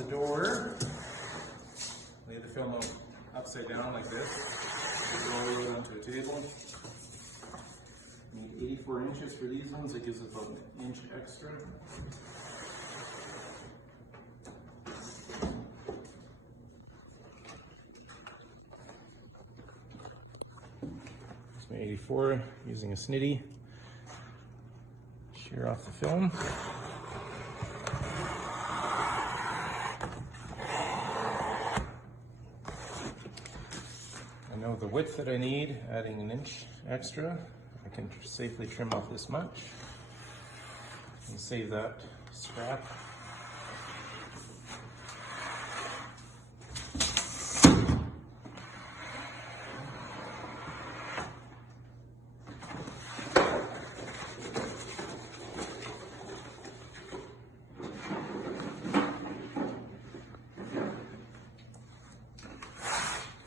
the door. Lay the film out upside down like this. Roll it onto a table. Need 84 inches for these ones. It gives us about an inch extra. It's my 84 using a snitty. Shear off the film. I know the width that I need, adding an inch extra. I can safely trim off this much and save that scrap.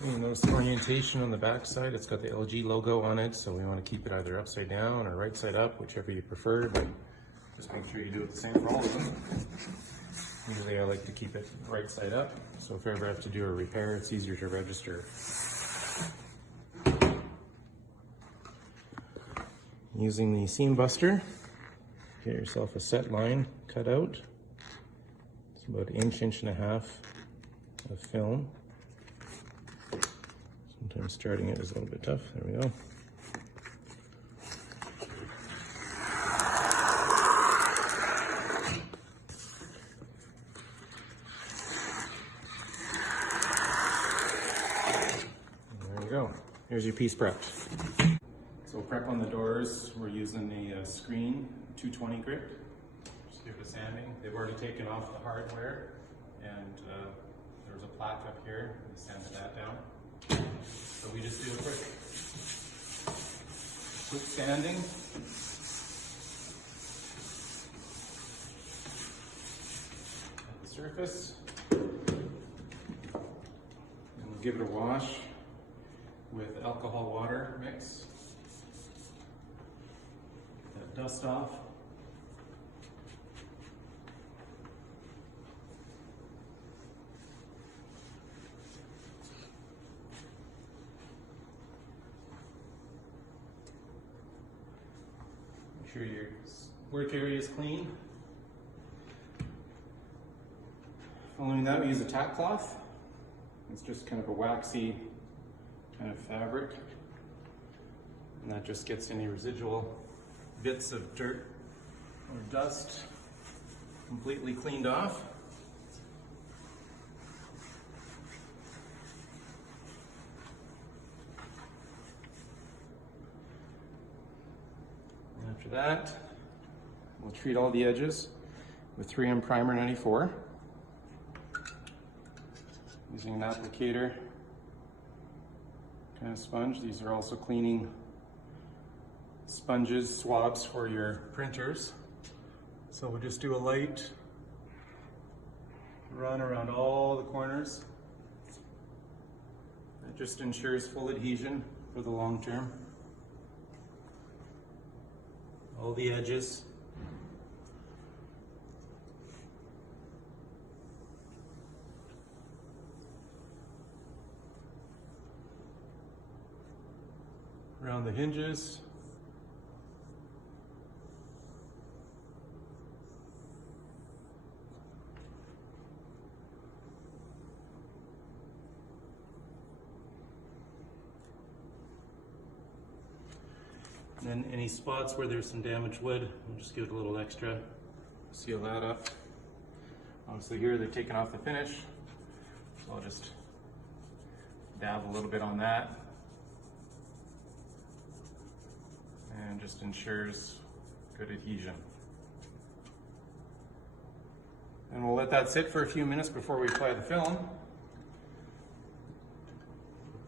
You notice the orientation on the back side, it's got the LG logo on it, so we want to keep it either upside down or right side up, whichever you prefer, but just make sure you do it the same for all of them. Usually I like to keep it right side up, so if I ever have to do a repair, it's easier to register. Using the seam buster, get yourself a set line cut out. It's about an inch, inch and a half of film. Sometimes starting it is a little bit tough. There we go. There we go. Here's your piece prepped. So prep on the doors, we're using a screen 220 grit. Just give it a sanding. They've already taken off the hardware, and there was a plaque up here. We sanded that down. So we just do a quick sanding. At the surface. And we'll give it a wash with alcohol water mix. Get that dust off. Make sure your work area is clean. Following that, we use a tack cloth. It's just kind of a waxy kind of fabric, and that just gets any residual bits of dirt or dust completely cleaned off. After that, we'll treat all the edges with 3M Primer 94. Using an applicator kind of sponge. These are also cleaning sponges, swabs for your printers. So we'll just do a light run around all the corners. That just ensures full adhesion for the long term. All the edges. Around the hinges. And then any spots where there's some damaged wood, we'll just give it a little extra, seal that up. Obviously here they've taken off the finish, so I'll just dab a little bit on that. And just ensures good adhesion. And we'll let that sit for a few minutes before we apply the film.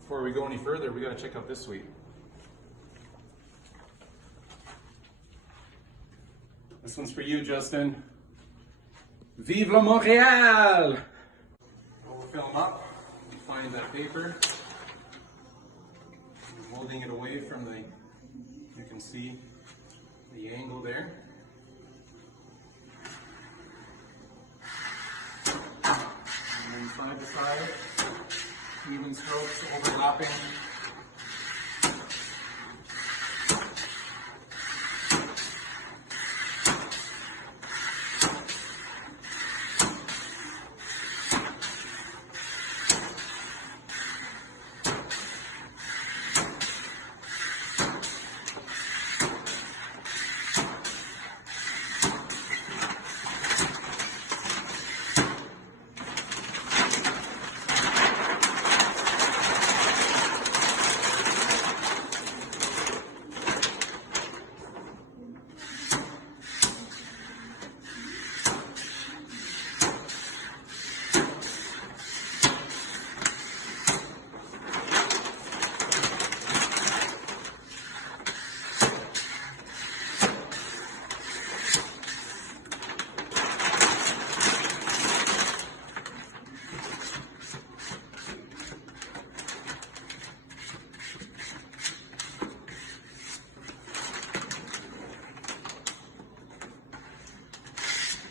Before we go any further, we gotta check out this suite. This one's for you, Justin. Vive le Montréal! Roll the film up, find that paper. I'm holding it away from the, you can see the angle there. side to side, even strokes overlapping.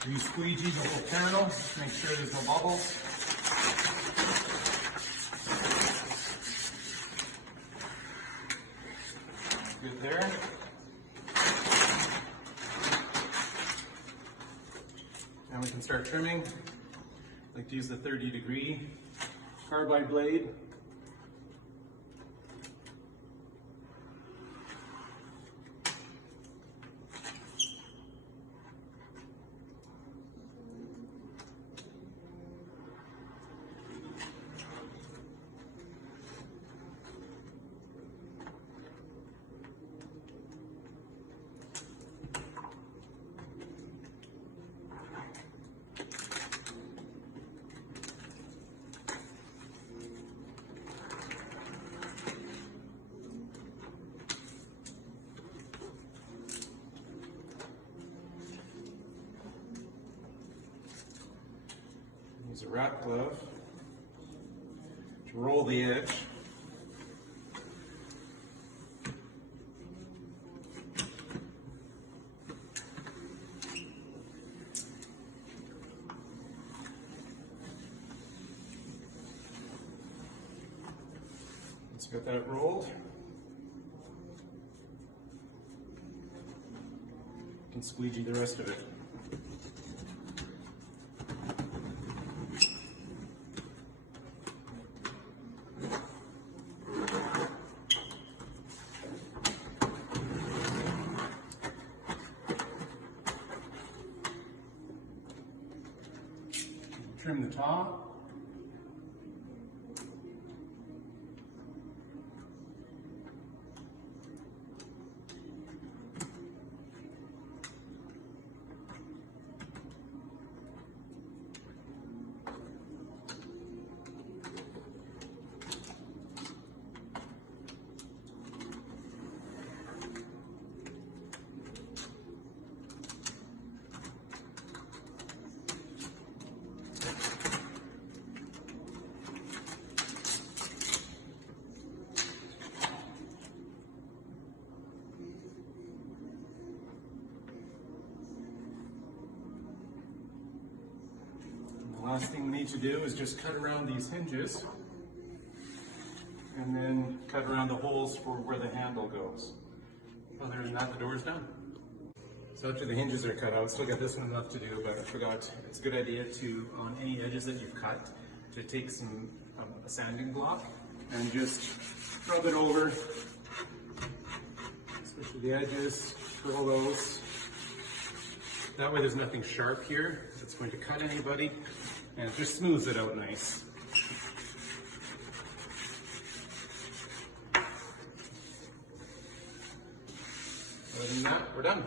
You squeegee the whole panel, make sure there's no bubbles. Good there. Now we can start trimming. I like to use the 30-degree carbide blade. Use a wrap glove to roll the edge. Once you got that rolled, you can squeegee the rest of it. Trim the top. The last thing we need to do is just cut around these hinges and then cut around the holes for where the handle goes. Other than that, the door's done. So after the hinges are cut out, still got this one left to do, but I forgot, it's a good idea to, on any edges that you've cut, to take some a sanding block and just rub it over, especially the edges, curl those. That way there's nothing sharp here that's going to cut anybody, and it just smooths it out nice. Other than that, we're done.